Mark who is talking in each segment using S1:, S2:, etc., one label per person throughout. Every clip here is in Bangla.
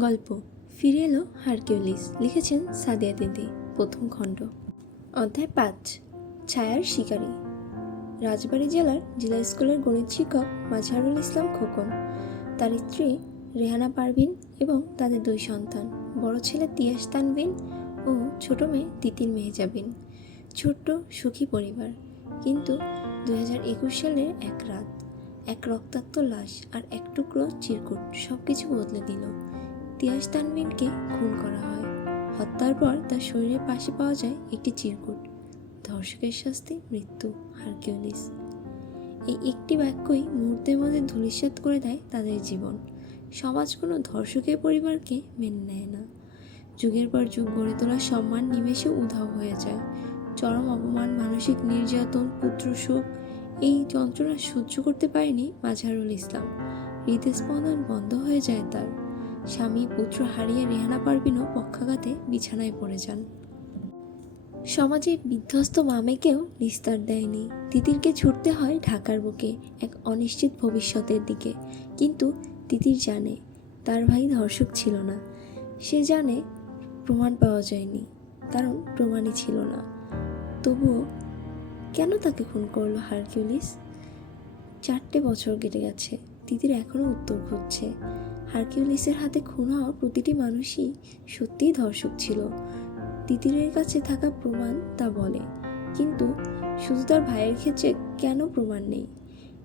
S1: গল্প। ফিরে এলো হারকিউলিস, লিখেছেন সাদিয়া দিদি, প্রথম খণ্ড। অধ্যায় পাঁচ, ছায়ার শিকারী। রাজবাড়ী জেলার জেলা স্কুলের গণিত শিক্ষক মাজহারুল ইসলাম খোকন, তার স্ত্রী রেহানা পারভিন এবং তাদের দুই সন্তান, বড় ছেলে তিয়াস তানভিন ও ছোট মেয়ে তিতির মেহজাবিন। ছোট্ট, সুখী পরিবার। কিন্তু দু হাজার একুশ সালের এক রাত, এক রক্তাক্ত লাশ আর এক টুকরো চিরকুট সব কিছু বদলে দিল। তিয়াস তানবিনকে খুন করা হয়। হত্যার পর তার শরীরের পাশে পাওয়া যায় একটি চিরকুট। ধর্ষকের শাস্তি, মৃত্যু, হারকিউলিস। এই একটি বাক্যই মুহূর্তের মধ্যে ধূলিসাৎ করে দেয় তাদের জীবন। সমাজ কোনো ধর্ষকের পরিবারকে মেনে নেয় না। যুগের পর যুগ গড়ে তোলা সম্মান নিমেষে উধাও হয়ে যায়। চরম অপমান, মানসিক নির্যাতন পুত্রশোক এই যন্ত্রণা সহ্য করতে পারেনি মাজহারুল ইসলাম। হৃদস্পন্দন বন্ধ হয়ে যায় তার। স্বামী পুত্র হারিয়ে রেহানা পারবিনও পক্ষাঘাতে বিছানায় পড়ে যান। সমাজে বিধ্বস্ত মামেকেও নিস্তার দেয়নি। তিতিরকে ছুটতে হয় ঢাকার বুকে এক অনিশ্চিত ভবিষ্যতের দিকে। কিন্তু তিতির জানে, তার ভাই ধর্ষক ছিল না। সে জানে প্রমাণ পাওয়া যায়নি, কারণ প্রমাণই ছিল না। তবুও কেন তাকে খুন করল হারকিউলিস? চারটে বছর কেটে গেছে। তিতির এখনও উত্তর খুঁজছে। হারকিউলিসের হাতে খুন হওয়া প্রতিটি মানুষই সত্যিই ধর্ষক ছিল। তিতিরের কাছে থাকা প্রমাণ তা বলে, কিন্তু শুধু তার ভাইয়ের ক্ষেত্রে কেন প্রমাণ নেই?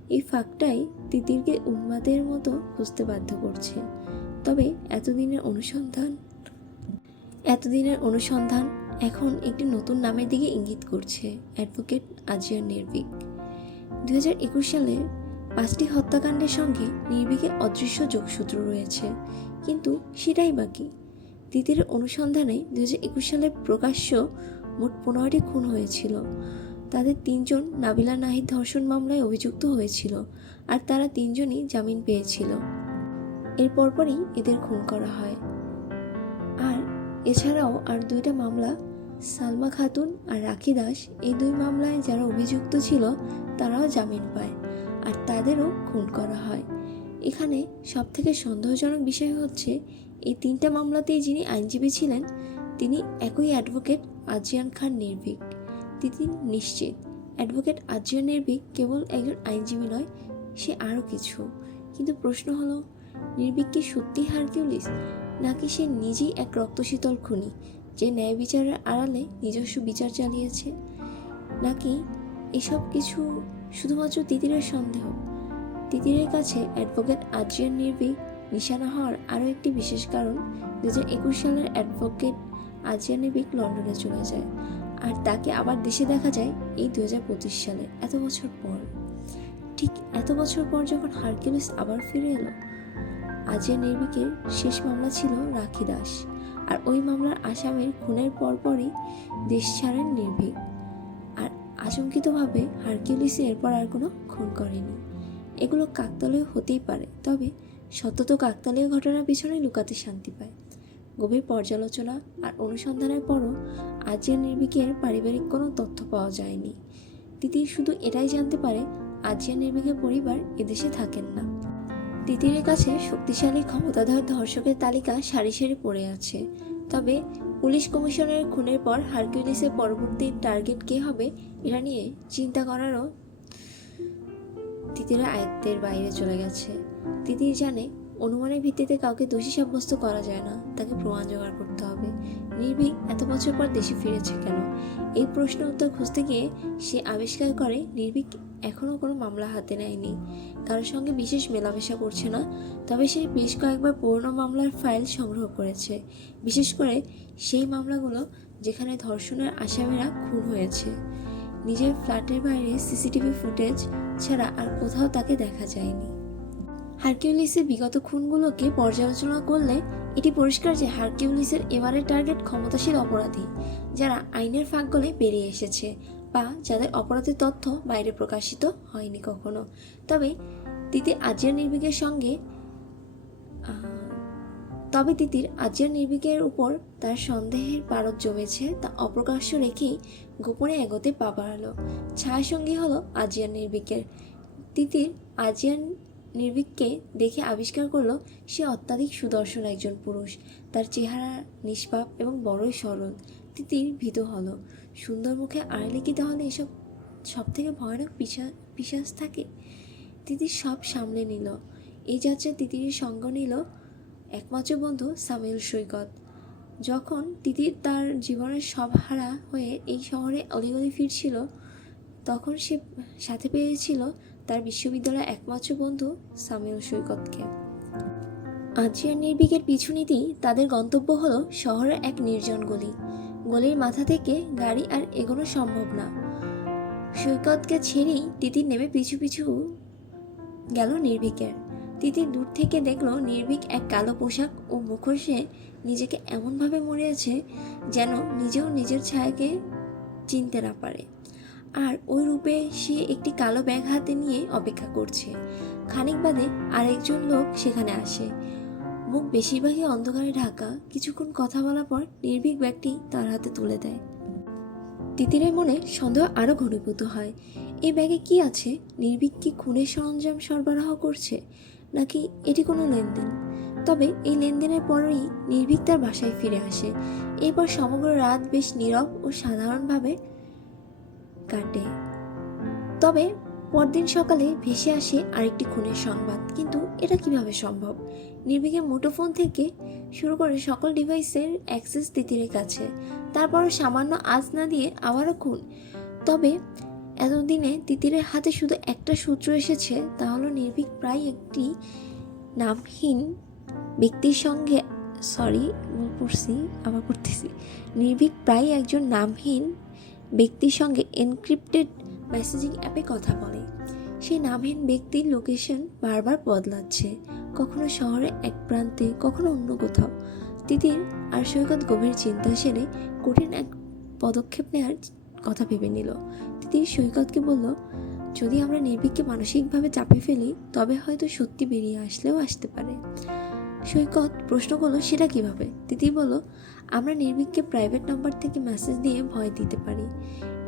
S1: এই ফাঁকটাই তিতিরকে উন্মাদের মতো খুঁজতে বাধ্য করছে। তবে এতদিনের অনুসন্ধান এতদিনের অনুসন্ধান এখন একটি নতুন নামের দিকে ইঙ্গিত করছে অ্যাডভোকেট আজিয়া নির্ভীক। দু সালের পাঁচটি হত্যাকাণ্ডের সঙ্গে নির্ভীকের অদৃশ্য যোগসূত্র রয়েছে। কিন্তু সেটাই বাকি। তিতিরের অনুসন্ধানে দু হাজার একুশ সালে প্রকাশ্য মোট পনেরোটি খুন হয়েছিল। তাদের তিনজন নাবিলা নাহিদ ধর্ষণ মামলায় অভিযুক্ত হয়েছিল আর তারা তিনজনই জামিন পেয়েছিল। এর পরপরই এদের খুন করা হয়। আর এছাড়াও আর দুইটা মামলা, সালমা খাতুন আর রাখি দাস, এই দুই মামলায় যারা অভিযুক্ত ছিল, তারাও জামিন পায়। আর তাদেরও খুন করা হয়। এখানে সবথেকে সন্দেহজনক বিষয় হচ্ছে, এই তিনটা মামলাতেই যিনি আইনজীবী ছিলেন, তিনি একই অ্যাডভোকেট আজিয়ান খান নির্ভীক। তিনি নিশ্চিত, অ্যাডভোকেট আজিয়ান নির্ভীক কেবল একজন আইনজীবী নয়, সে আরও কিছু। কিন্তু প্রশ্ন হলো, নির্ভীক কি সত্যি হারকিউলিস, নাকি সে নিজেই এক রক্তশীতল খুনি, যে ন্যায় বিচারের আড়ালে নিজস্ব বিচার চালিয়েছে? নাকি এসব কিছু শুধুমাত্র তিতিরের সন্দেহ। তিতিরের কাছে অ্যাডভোকেট আজিয়ান নির্ভীক নিশানা হওয়ার আরও একটি বিশেষ কারণ দু হাজার একুশ সালের অ্যাডভোকেট আজিয়ান নির্ভীক লন্ডনে চলে যায় আর তাকে আবার দেশে দেখা যায় এই দু হাজার পঁচিশ সালে, এত বছর পর। ঠিক এত বছর পর যখন হারকিউলিস আবার ফিরে এলো আজিয়া নির্ভীকের শেষ মামলা ছিল রাখি দাস আর ওই মামলার আসামির খুনের পরপরই দেশ ছাড়েন নির্ভীক আশঙ্কিতভাবে হারকিউলিস এরপর আর কোনো খুন করেনি। এগুলো কাকতালীয় হতেই পারে, তবে সতত কাকতালীয় ঘটনার পিছনে লুকাতে শান্তি পায়। গভীর পর্যালোচনা আর অনুসন্ধানের পরও আজিয়া নির্ভীকের পারিবারিক কোনো তথ্য পাওয়া যায়নি। তিতির শুধু এটাই জানতে পারে আজিয়া নির্ভীকের পরিবার এদেশে থাকেন না। তিতিরের কাছে শক্তিশালী ক্ষমতাধর ধর্ষকের তালিকা সারি সারি পড়ে আছে, তবে পুলিশ কমিশনের খুনের পর হারকিউলিসের পরবর্তী টার্গেট কে হবে, এটা নিয়ে চিন্তা করারও তিতিরা আয়ত্তের বাইরে চলে গেছে। তিতির জানে অনুমানের ভিত্তিতে কাউকে দোষী সাব্যস্ত করা যায় না, তাকে প্রমাণ জোগাড় করতে হবে। নির্ভীক, এত বছর পর দেশে ফিরেছে কেন? এই প্রশ্ন উত্তর খুঁজতে গিয়ে সে আবিষ্কার করে, নির্ভীক এখনও কোনো মামলা হাতে নেয়নি। কারোর সঙ্গে বিশেষ মেলামেশা করছে না, তবে সে বেশ কয়েকবার পুরনো মামলার ফাইল সংগ্রহ করেছে। বিশেষ করে সেই মামলাগুলো যেখানে ধর্ষণের আসামিরা খুন হয়েছে। নিজের ফ্ল্যাটের বাইরে সিসিটিভি ফুটেজ ছাড়া আর কোথাও তাকে দেখা যায়নি। হারকিউলিসের বিগত খুনগুলোকে পর্যালোচনা করলে এটি পরিষ্কার যে হারকিউলিসের এবারের টার্গেট ক্ষমতাশীল অপরাধী, যারা আইনের ফাঁক গলে বেরিয়ে এসেছে বা যাদের অপরাধের তথ্য বাইরে প্রকাশিত হয়নি কখনো। তবে তিতির আজিয়া নির্ভীকের সঙ্গে তবে তিতির আজিয়া নির্ভীকের উপর তার সন্দেহের পারদ জমেছে তা অপ্রকাশ্য রেখেই গোপনে এগোতে পা বাড়ালো। ছায়াসঙ্গী হলো আজিয়ান নির্ভীকের। তিতির আজিয়ান নির্ভীককে দেখে আবিষ্কার করল, সে অত্যাধিক সুদর্শন একজন পুরুষ। তার চেহারা নিষ্পাপ এবং বড়ই সরল। তিতির ভীত হলো। সুন্দর মুখে আড়ালে কি তাহলে এসব সব থেকে ভয়ানক পিসা পিসাস থাকে? তিতির সব সামলে নিল। এই যাত্রা তিতিরের সঙ্গ নিল একমাত্র বন্ধু সামিউল সৈকত। যখন তিতির তার জীবনের সব হারা হয়ে এই শহরে অলিগলি ফিরছিল, তখন সে সাথে পেয়েছিল তার বিশ্ববিদ্যালয়ের একমাত্র বন্ধু সামিউল সৈকতকে। আজিয়ার নির্বিকের পিছু নিতেই তাদের গন্তব্য হলো শহরের এক নির্জন গলি। গলির মাথা থেকে গাড়ি আর এগোনো সম্ভব না। সৈকতকে ছেড়েই তিতির নেমে পিছু পিছু গেল নির্ভীকের তিতির দূর থেকে দেখল নির্ভীক এক কালো পোশাক ও মুখোশে নিজেকে এমনভাবে মরিয়েছে যেন নিজেও নিজের ছায়াকে চিনতে না পারে। আর ওই রূপে সে একটি কালো ব্যাগ হাতে নিয়ে অপেক্ষা করছে। খানিক বাদে আরেকজন লোক সেখানে আসে। মুখ বেশিরভাগই অন্ধকারে ঢাকা। কিছুক্ষণ কথা বলার পর নির্ভীক ব্যাগটি তার হাতে তুলে দেয়। তিতিরের মনে সন্দেহ আরও ঘনীভূত হয়। এই ব্যাগে কি আছে? নির্ভীক কি খুনের সরঞ্জাম সরবরাহ করছে? নাকি এটি কোনো লেনদেন? তবে এই লেনদেনের পরেই নির্ভীক তার বাসায় ফিরে আসে। এরপর সমগ্র রাত বেশ নীরব ও সাধারণভাবে কাটে। তবে পরদিন সকালে ভেসে আসে আরেকটি খুনের সংবাদ। কিন্তু এটা কীভাবে সম্ভব? নির্ভীকের মুঠোফোন থেকে শুরু করে সকল ডিভাইসের অ্যাক্সেস তিতিরের কাছে। তারপরও সামান্য আজ না দিয়ে আবারও খুন। তবে এতদিনে তিতিরের হাতে শুধু একটা সূত্র এসেছে, তা হলো নির্ভীক প্রায় একটি নামহীন ব্যক্তির সঙ্গে সরি পড়ছি, আবার পড়তেছি। নির্ভীক প্রায় একজন নামহীন ব্যক্তির সঙ্গে এনক্রিপ্টেড মেসেজিং অ্যাপে কথা বলে। সেই নামহীন ব্যক্তির লোকেশন বারবার বদলাচ্ছে। কখনো শহরের এক প্রান্তে, কখনো অন্য কোথাও। তিতির আর সৈকত গভীর চিন্তা সেরে কঠিন এক পদক্ষেপ নেওয়ার কথা ভেবে নিল। তিতির সৈকতকে বলল, যদি আমরা নির্ভীককে মানসিকভাবে চাপে ফেলি, তবে হয়তো সত্যি বেরিয়ে আসলেও আসতে পারে। সৈকত প্রশ্ন করল, সেটা কীভাবে? তিতি বলল আমরা নির্ভীককে প্রাইভেট নাম্বার থেকে মেসেজ দিয়ে ভয় দিতে পারি।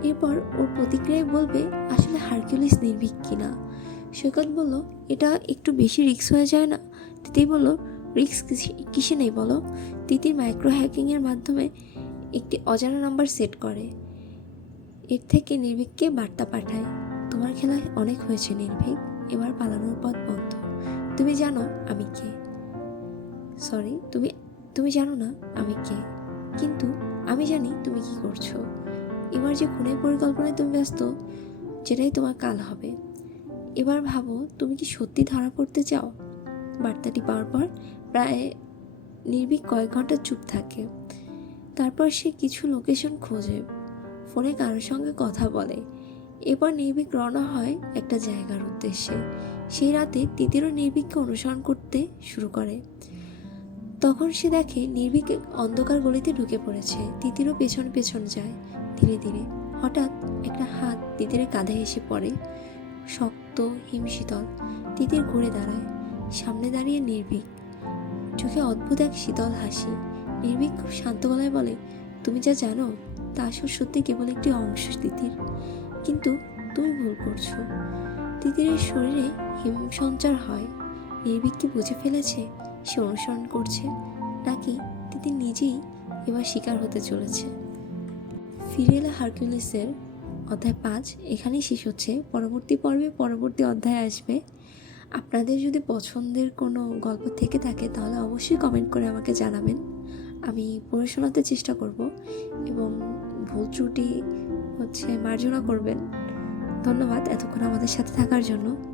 S1: এরপর ওর প্রতিক্রিয়ায় বলবে, আসলে হারকিউলিস নির্ভীক কিনা সৈকত বলল, এটা একটু বেশি রিক্স হয়ে যায় না। তিতির বলল রিক্স কিসে নেই বলো? তিতির মাইক্রো হ্যাকিংয়ের মাধ্যমে একটি অজানা নাম্বার সেট করে। এর থেকে নির্ভীককে বার্তা পাঠায়, তোমার খেলায় অনেক হয়েছে নির্ভীক, এবার পালানোর পথ বন্ধ। তুমি জানো আমি কে। সরি তুমি তুমি জানো না আমি কে। কিন্তু আমি জানি তুমি কি করছ। এবার যে খুনের পরিকল্পনায় তুমি ব্যস্ত যেটাই তোমার কাল হবে। এবার ভাবো, তুমি কি সত্যি ধরা পড়তে চাও? বার্তাটি পাওয়ার পর প্রায় নির্বিক কয়েক ঘণ্টা চুপ থাকে। তারপর সে কিছু লোকেশন খোঁজে। ফোনে কারোর সঙ্গে কথা বলে। এরপর নির্ভীক রওনা হয় একটা জায়গার উদ্দেশ্যে। সেই রাতে তিতিরও নির্ভীককে অনুসরণ করতে শুরু করে। তখন সে দেখে নির্ভীক এক অন্ধকার গলিতে ঢুকে পড়েছে। তিতিরও পেছন পেছন যায়। ধীরে ধীরে, হঠাৎ একটা হাত তিতিরের কাঁধে এসে পড়ে। শক্ত, হিমশীতল, তিতির ঘুরে দাঁড়ায়। সামনে দাঁড়িয়ে নির্ভীক। চোখে অদ্ভুত এক শীতল হাসি। নির্ভীক খুব শান্ত গলায় বলে, তুমি যা জানো, তা আসল সত্যি কেবল একটি অংশ, তিতির। কিন্তু তুমি ভুল করছ। তিতিরের শরীরে হিম সঞ্চার হয়। নির্ভীক কি বুঝে ফেলেছে? সে অনুসরণ করছে, নাকি তিতির নিজেই এবার শিকার হতে চলেছে। ফিরে এলো হারকিউলিসের অধ্যায় পাঁচ, এখানেই শেষ হচ্ছে। পরবর্তী পর্বে পরবর্তী অধ্যায় আসবে। আপনাদের যদি পছন্দের কোনো গল্প থেকে থাকে, তাহলে অবশ্যই কমেন্ট করে আমাকে জানাবেন। আমি পড়ে শোনাতে চেষ্টা করব এবং ভুল ত্রুটি হচ্ছে মার্জনা করবেন। ধন্যবাদ এতক্ষণ আমাদের সাথে থাকার জন্য।